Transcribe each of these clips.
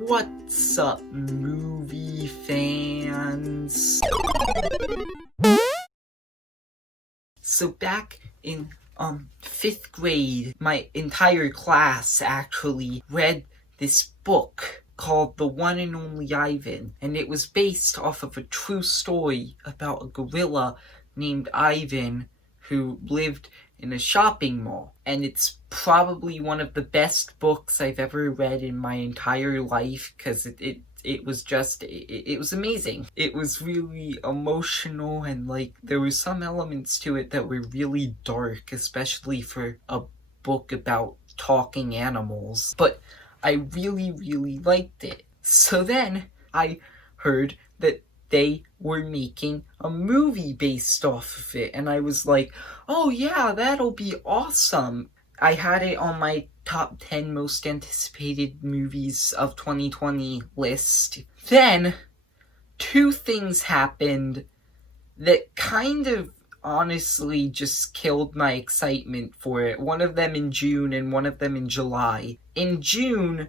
What's up, movie fans? So back in 5th grade, my entire class actually read this book called The One and Only Ivan, and it was based off of a true story about a gorilla named Ivan who lived in a shopping mall. And it's probably one of the best books I've ever read in my entire life, because it was amazing. It was really emotional, and there were some elements to it that were really dark, especially for a book about talking animals. But I really, really liked it. So then I heard that they were making a movie based off of it, and I was like, oh yeah, that'll be awesome. I had it on my top 10 most anticipated movies of 2020 list. Then, two things happened that kind of honestly just killed my excitement for it. One of them in June and one of them in July. In June,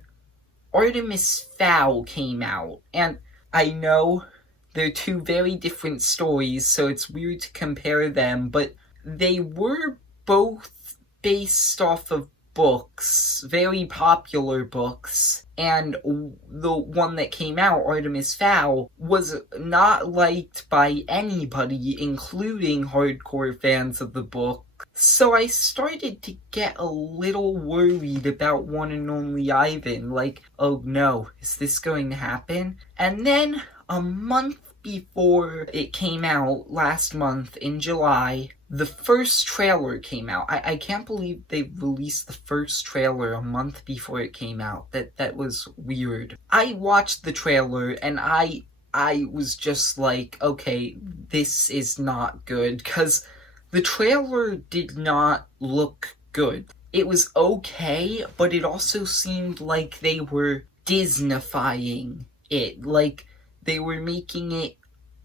Artemis Fowl came out, and I know they're two very different stories, so it's weird to compare them, but they were both based off of books, very popular books, and the one that came out, Artemis Fowl, was not liked by anybody, including hardcore fans of the book. So I started to get a little worried about One and Only Ivan, oh no, is this going to happen? And then, a month before it came out, last month in July, the first trailer came out. I can't believe they released the first trailer a month before it came out. That was weird. I watched the trailer and I was just like, okay, this is not good, because the trailer did not look good. It was okay, but it also seemed like they were Disneyfying it. Like, they were making it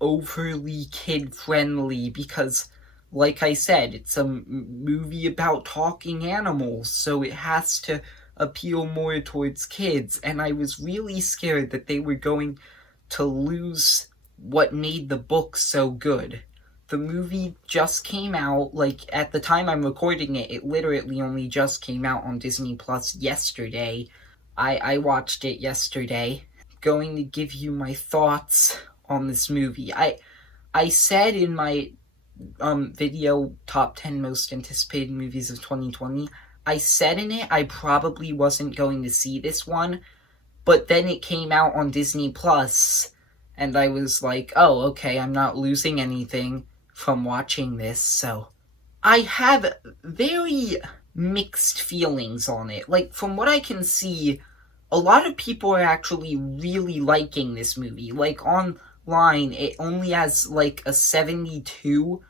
overly kid-friendly because, like I said, it's a movie about talking animals, so it has to appeal more towards kids, and I was really scared that they were going to lose what made the book so good. The movie just came out, at the time I'm recording it, it literally only just came out on Disney Plus yesterday. I watched it yesterday. Going to give you my thoughts on this movie. I said in my video, top 10 most anticipated movies of 2020, I said in it I probably wasn't going to see this one, but then it came out on Disney Plus, and I was like, oh, okay, I'm not losing anything from watching this, so I have very mixed feelings on it. From what I can see, a lot of people are actually really liking this movie. Online, it only has a 72%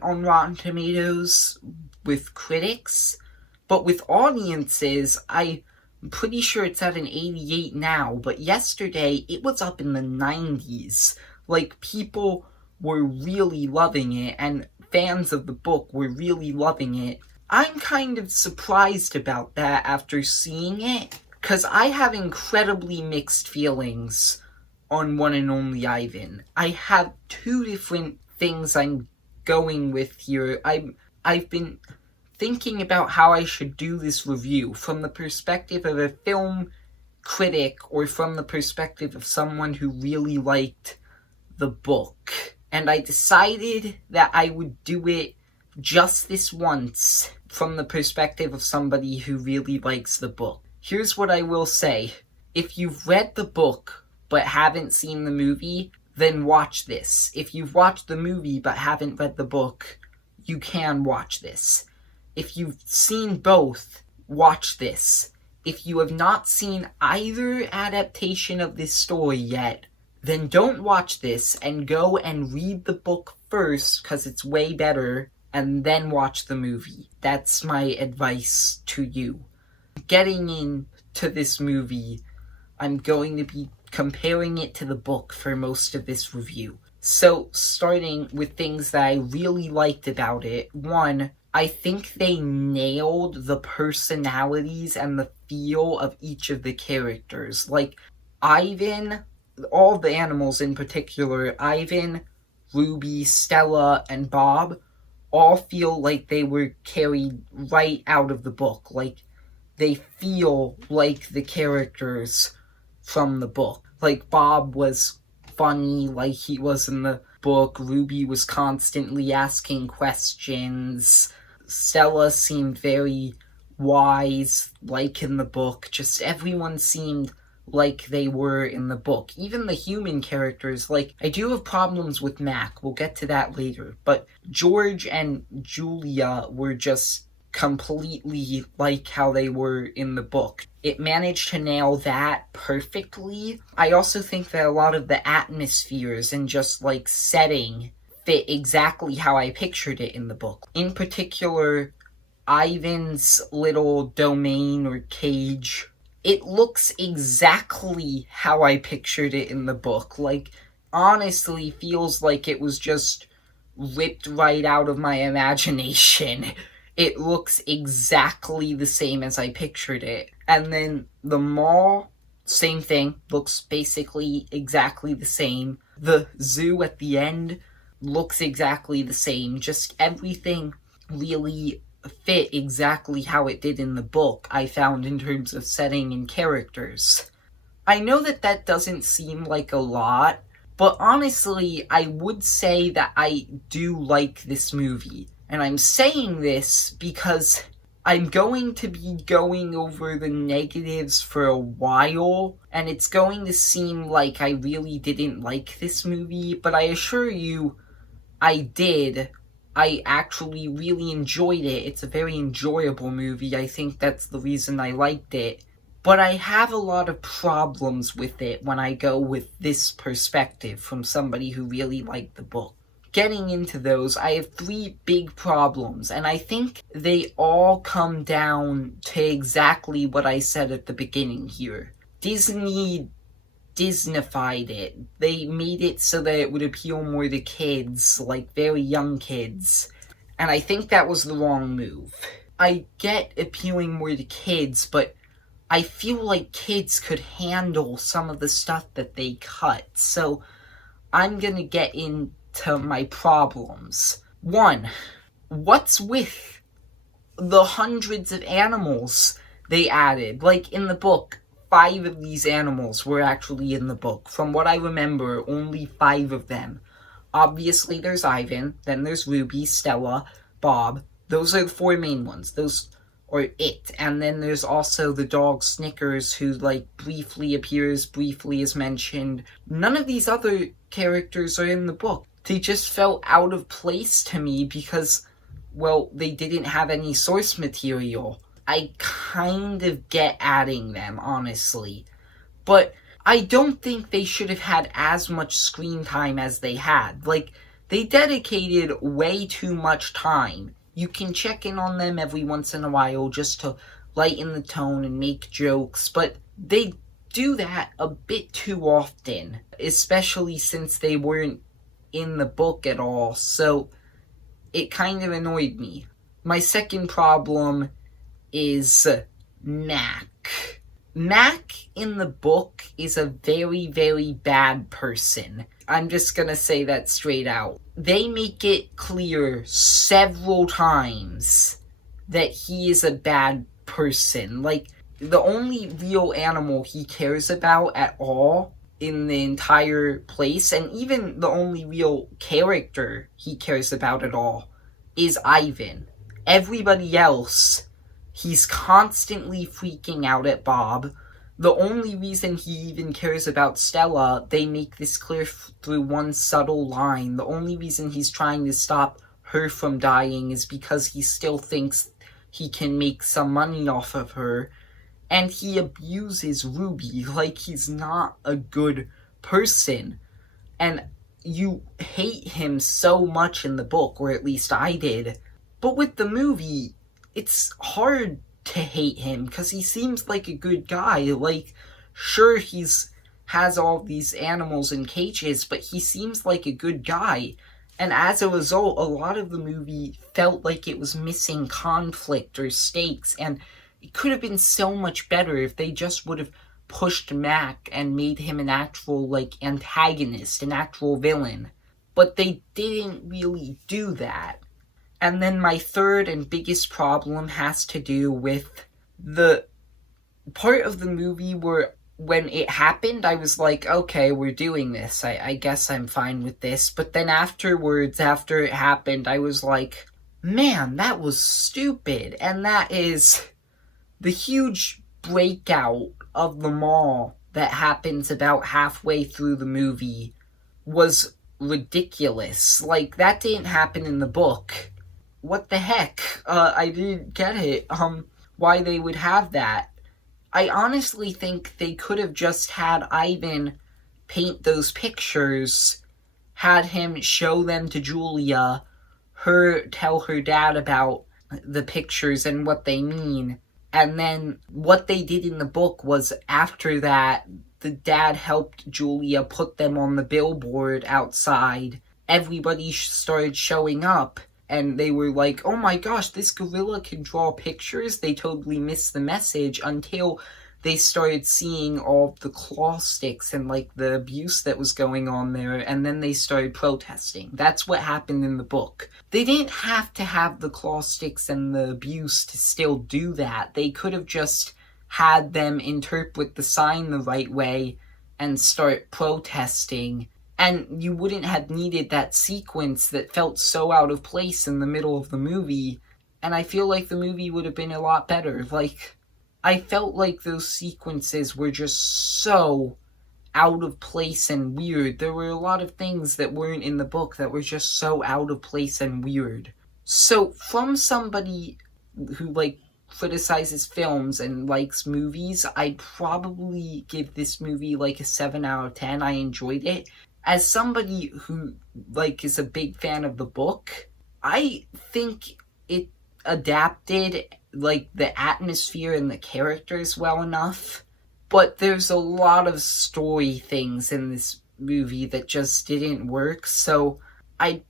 on Rotten Tomatoes with critics, but with audiences, I'm pretty sure it's at an 88 now, but yesterday it was up in the 90s. People were really loving it, and fans of the book were really loving it. I'm kind of surprised about that after seeing it, because I have incredibly mixed feelings on One and Only Ivan. I have two different things I'm going with here. I've been thinking about how I should do this review, from the perspective of a film critic or from the perspective of someone who really liked the book. And I decided that I would do it just this once from the perspective of somebody who really likes the book. Here's what I will say. If you've read the book but haven't seen the movie, then watch this. If you've watched the movie but haven't read the book, you can watch this. If you've seen both, watch this. If you have not seen either adaptation of this story yet, then don't watch this and go and read the book first, because it's way better, and then watch the movie. That's my advice to you. Getting into this movie, I'm going to be comparing it to the book for most of this review. So, starting with things that I really liked about it. One, I think they nailed the personalities and the feel of each of the characters. Like, Ivan, all the animals in particular, Ivan, Ruby, Stella, and Bob, all feel like they were carried right out of the book. Like, they feel like the characters from the book. Like, Bob was funny like he was in the book. Ruby was constantly asking questions. Stella seemed very wise, like in the book. Just everyone seemed like they were in the book. Even the human characters, like, I do have problems with Mac. We'll get to that later. But George and Julia were just completely like how they were in the book. It managed to nail that perfectly. I also think that a lot of the atmospheres and just like setting fit exactly how I pictured it in the book. In particular, Ivan's little domain or cage, it looks exactly how I pictured it in the book. Like, honestly feels like it was just ripped right out of my imagination. It looks exactly the same as I pictured it. And then the mall, same thing, looks basically exactly the same. The zoo at the end looks exactly the same. Just everything really fit exactly how it did in the book, I found, in terms of setting and characters. I know that that doesn't seem like a lot, but honestly, I would say that I do like this movie. And I'm saying this because I'm going to be going over the negatives for a while, and it's going to seem like I really didn't like this movie, but I assure you, I did. I actually really enjoyed it. It's a very enjoyable movie. I think that's the reason I liked it. But I have a lot of problems with it when I go with this perspective from somebody who really liked the book. Getting into those, I have 3 big problems, and I think they all come down to exactly what I said at the beginning here. Disney Disneyfied it. They made it so that it would appeal more to kids, like very young kids, and I think that was the wrong move. I get appealing more to kids, but I feel like kids could handle some of the stuff that they cut, so I'm gonna get into my problems. 1. What's with the hundreds of animals they added? Like, in the book, 5 of these animals were actually in the book. From what I remember, only 5 of them. Obviously, there's Ivan, then there's Ruby, Stella, Bob. Those are the 4 main ones. Those are it. And then there's also the dog Snickers, who, like, briefly appears, briefly is mentioned. None of these other characters are in the book. They just felt out of place to me because, well, they didn't have any source material. I kind of get adding them, honestly. But I don't think they should have had as much screen time as they had. Like, they dedicated way too much time. You can check in on them every once in a while just to lighten the tone and make jokes, but they do that a bit too often, especially since they weren't in the book at all, so it kind of annoyed me. My second problem is Mac. Mac in the book is a very, very bad person. I'm just gonna say that straight out. They make it clear several times that he is a bad person. Like, the only real animal he cares about at all in the entire place, and even the only real character he cares about at all, is Ivan. Everybody else, he's constantly freaking out at Bob. The only reason he even cares about Stella, they make this clear through one subtle line. The only reason he's trying to stop her from dying is because he still thinks he can make some money off of her. And he abuses Ruby like he's not a good person. And you hate him so much in the book, or at least I did. But with the movie, it's hard to hate him, because he seems like a good guy. Like, sure, has all these animals in cages, but he seems like a good guy. And as a result, a lot of the movie felt like it was missing conflict or stakes, and it could have been so much better if they just would have pushed Mac and made him an actual, antagonist, an actual villain. But they didn't really do that. And then my third and biggest problem has to do with the part of the movie where when it happened, I was like, okay, we're doing this. I guess I'm fine with this. But then afterwards, after it happened, I was like, man, that was stupid. And that is the huge breakout of the mall that happens about halfway through the movie was ridiculous. Like, that didn't happen in the book. What the heck? I didn't get it. Why they would have that. I honestly think they could have just had Ivan paint those pictures, had him show them to Julia, her tell her dad about the pictures and what they mean, and then what they did in the book was after that, the dad helped Julia put them on the billboard outside. Everybody started showing up, and they were like, oh my gosh, this gorilla can draw pictures. They totally missed the message until they started seeing all the claw sticks and the abuse that was going on there, and then they started protesting. That's what happened in the book. They didn't have to have the claw sticks and the abuse to still do that. They could have just had them interpret the sign the right way and start protesting, and you wouldn't have needed that sequence that felt so out of place in the middle of the movie, and I feel like the movie would have been a lot better. I felt like those sequences were just so out of place and weird. There were a lot of things that weren't in the book that were just so out of place and weird. So, from somebody who, criticizes films and likes movies, I'd probably give this movie, a 7 out of 10. I enjoyed it. As somebody who, is a big fan of the book, I think it adapted, the atmosphere and the characters well enough. But there's a lot of story things in this movie that just didn't work, so I'd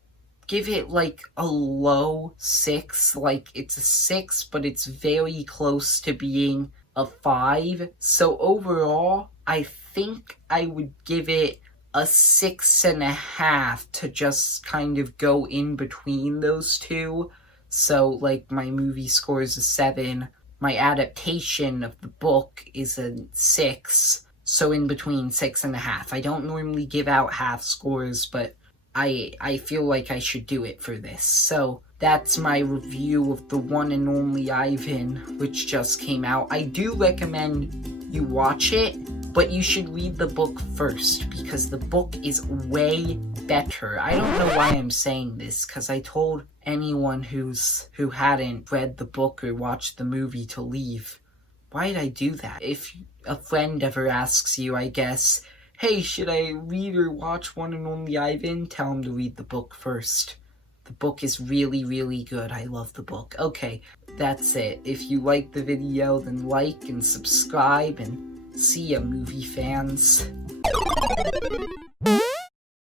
give it, a low 6. It's a 6, but it's very close to being a 5. So overall, I think I would give it a 6.5 to just kind of go in between those two. So, my movie score is a 7. My adaptation of the book is a 6. So in between 6.5. I don't normally give out half scores, but I feel like I should do it for this. So that's my review of The One and Only Ivan, which just came out. I do recommend you watch it, but you should read the book first, because the book is way better. I don't know why I'm saying this, because I told anyone who hadn't read the book or watched the movie to leave. Why did I do that? If a friend ever asks you, I guess, hey, should I read or watch One and Only Ivan? Tell him to read the book first. The book is really, really good. I love the book. Okay, that's it. If you like the video, then like and subscribe, and see ya, movie fans.